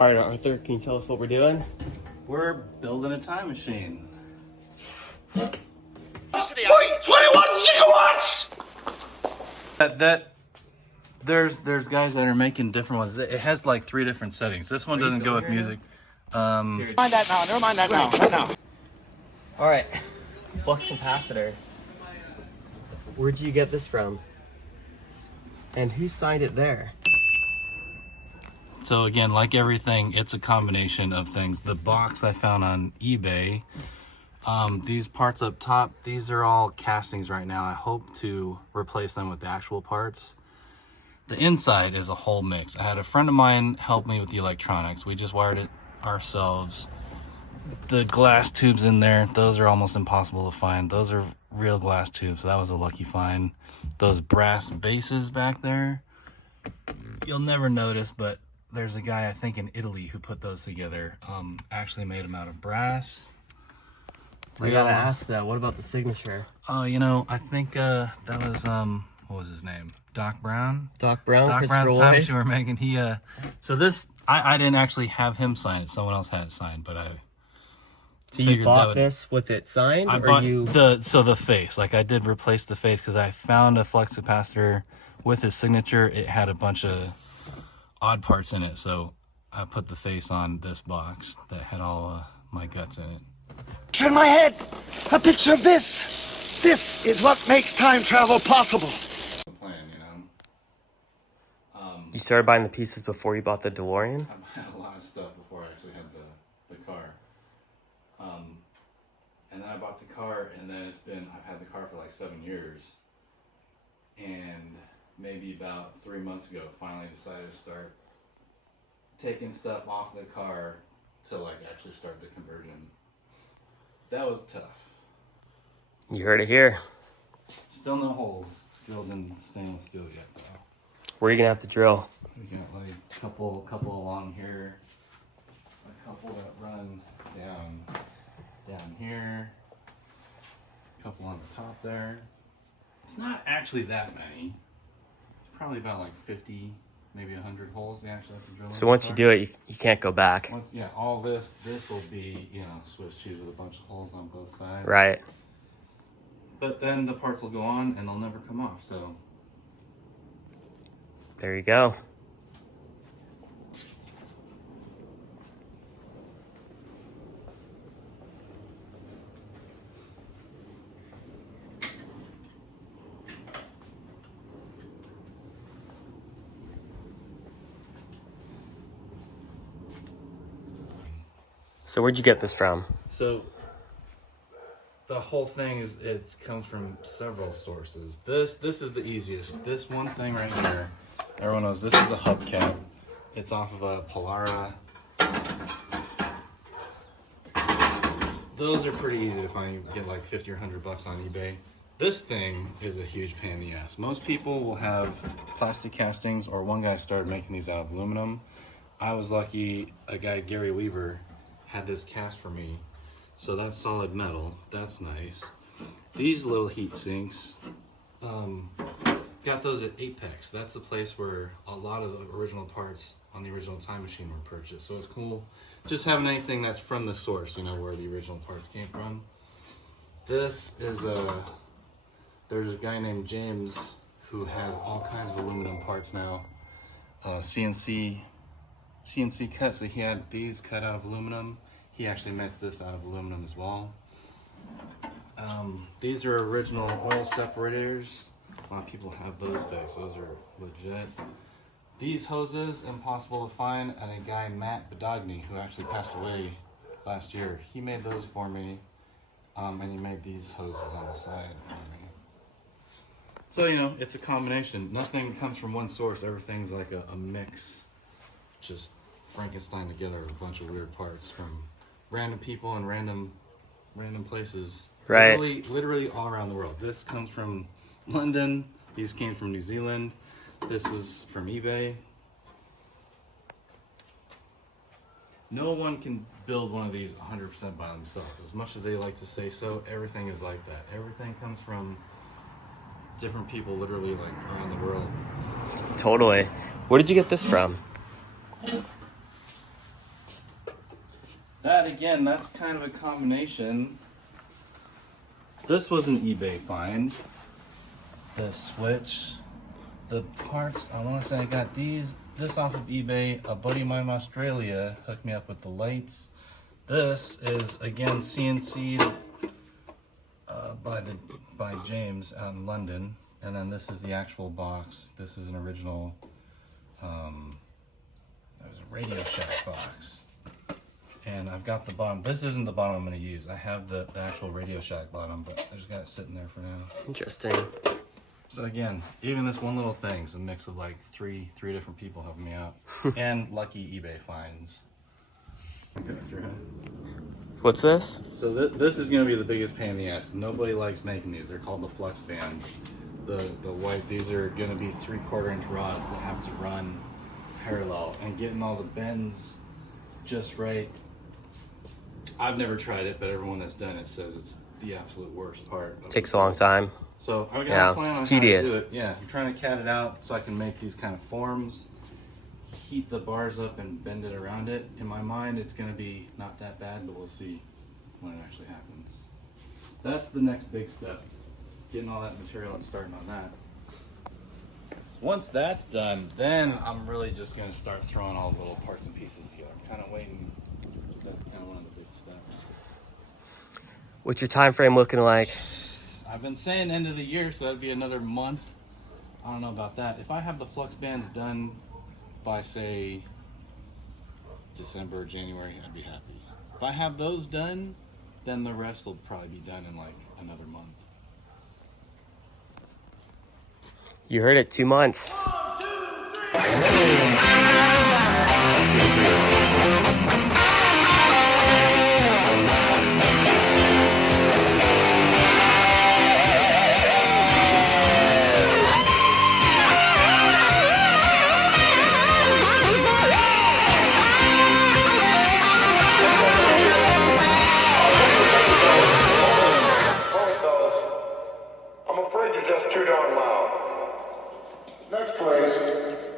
All right, Arthur, can you tell us what we're doing? We're building a time machine. 21 gigawatts! There's guys that are making different ones. It has like 3 different settings. This one doesn't go with music. Never mind that now. Right now. All right, flux capacitor. Where'd you get this from? And who signed it there? So again, like everything, it's a combination of things. The box I found on eBay. These parts up top, these are all castings right now. I hope to replace them with the actual parts. The inside is a whole mix. I had a friend of mine help me with the electronics. We just wired it ourselves. The glass tubes in there, those are almost impossible to find. Those are real glass tubes. So that was a lucky find. Those brass bases back there, you'll never notice, but there's a guy, I think in Italy, who put those together. Actually made them out of brass. I gotta ask though, what about the signature? Oh, you know, I think that was what was his name? Doc Brown. Doc Brown, Doc Christopher Brown's time Lloyd? machine we're making. He so this I didn't actually have him sign it. Someone else had it signed, but I. So you bought this with it signed, I or bought you? the face. Like I did replace the face because I found a flux capacitor with his signature. It had a bunch of odd parts in it, so I put the face on this box that had all my guts in it. In my head, a picture of this. This is what makes time travel possible. Plan, you know. You started buying the pieces before you bought the DeLorean? I had a lot of stuff before I actually had the car. And then I bought the car, and then I've had the car for like 7 years. And maybe about 3 months ago, finally decided to start taking stuff off the car to like actually start the conversion. That was tough. You heard it here. Still no holes drilled in stainless steel yet though. Where are you gonna have to drill? We got like a couple along here, a couple that run down here, a couple on the top there. It's not actually that many. It's probably about like 50, maybe 100 holes they actually have to drill. So once you do it, you can't go back. All this will be, you know, Swiss cheese with a bunch of holes on both sides. Right. But then the parts will go on and they'll never come off, so. There you go. So where'd you get this from? So the whole thing it comes from several sources. This is the easiest. This one thing right here, everyone knows this is a hubcap. It's off of a Polara. Those are pretty easy to find. You get like 50 or 100 bucks on eBay. This thing is a huge pain in the ass. Most people will have plastic castings, or one guy started making these out of aluminum. I was lucky, a guy, Gary Weaver, had this cast for me. So that's solid metal, that's nice. These little heat sinks, got those at Apex. That's the place where a lot of the original parts on the original time machine were purchased. So it's cool just having anything that's from the source, you know, where the original parts came from. This is there's a guy named James who has all kinds of aluminum parts now. CNC cut, so he had these cut out of aluminum. He actually makes this out of aluminum as well. These are original oil separators. A lot of people have those fixed. Those are legit. These hoses, impossible to find, and a guy, Matt Bedogny, who actually passed away last year. He made those for me, and he made these hoses on the side for me. So, you know, it's a combination. Nothing comes from one source. Everything's like a mix. Just Frankenstein together a bunch of weird parts from random people and random places. Right. Literally all around the world. This comes from London. These came from New Zealand. This was from eBay. No one can build one of these 100% by themselves. As much as they like to say so, everything is like that. Everything comes from different people literally like around the world. Totally. Where did you get this from? that again, that's kind of a combination. This was an eBay find. The switch, the parts, I want to say I got this off of eBay. A buddy of mine in Australia hooked me up with the lights. This is again CNC'd by James out in London, and then this is the actual box. This is an original that was a Radio Shack box, and I've got the bottom. This isn't the bottom I'm going to use. I have the actual Radio Shack bottom, but I just got it sitting there for now. Interesting. So again, even this one little thing is a mix of like three different people helping me out, and lucky eBay finds. What's this? So this is going to be the biggest pain in the ass. Nobody likes making these. They're called the flux bands. The white, these are going to be 3/4 inch rods that have to run parallel, and getting all the bends just right. I've never tried it, but everyone that's done it says it's the absolute worst part. Takes a long time. So I got Yeah, a plan it's on tedious. how to do it. Yeah, I'm trying to cat it out so I can make these kind of forms, heat the bars up and bend it around it. In my mind, it's going to be not that bad, but we'll see when it actually happens. That's the next big step, getting all that material and starting on that. So once that's done, then I'm really just going to start throwing all the little parts and pieces together. I'm kind of waiting. That's kind of one of the big steps. What's your time frame looking like? I've been saying end of the year, so that'd be another month. I don't know about that. If I have the flux bands done by, say, December or January, I'd be happy. If I have those done, then the rest will probably be done in like another month. You heard it, 2 months. 1, 2, 3. I'm afraid you're just too darn loud. Next, please.